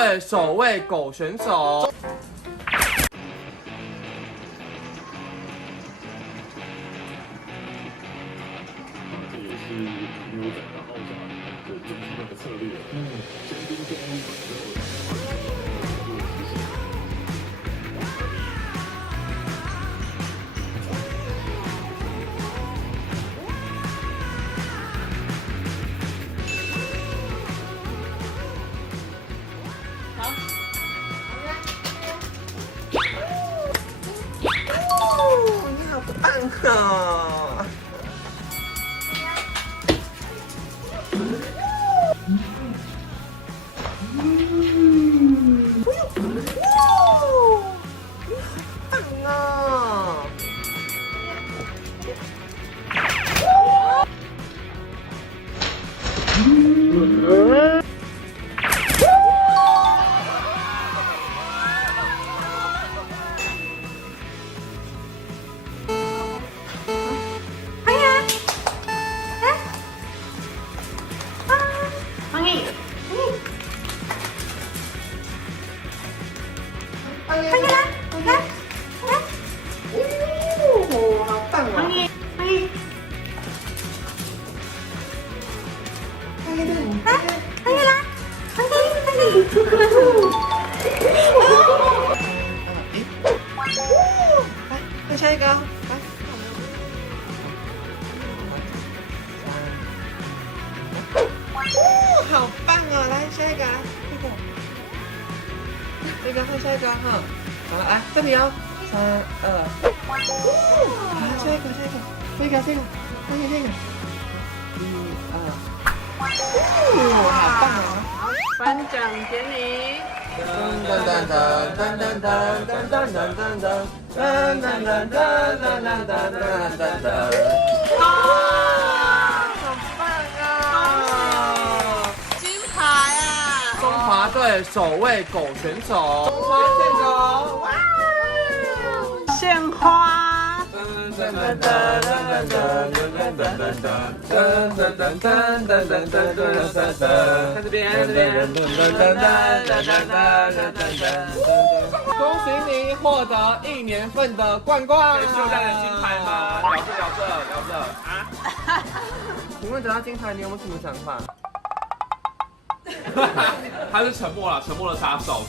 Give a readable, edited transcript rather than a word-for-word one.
队首位狗选手。这也是牛仔的傲下的最基本的策略。先盯动物本之后，做实现。你好棒啊！棒啊！好棒哦！来下一个，来，好棒哦！来下一个，这个，换下一个哈。好了，来这里哦，3、2，来下一个，这个，1、2，好棒哦！颁奖典礼。好棒啊！金牌啊！中华队首位狗选手，中华选手，哇！献花。在这边，恭喜你获得1年份的冠军！可以秀一下你的金牌吗？聊着啊！请问得到金牌，你有没有什么想法？他是沉默了杀手。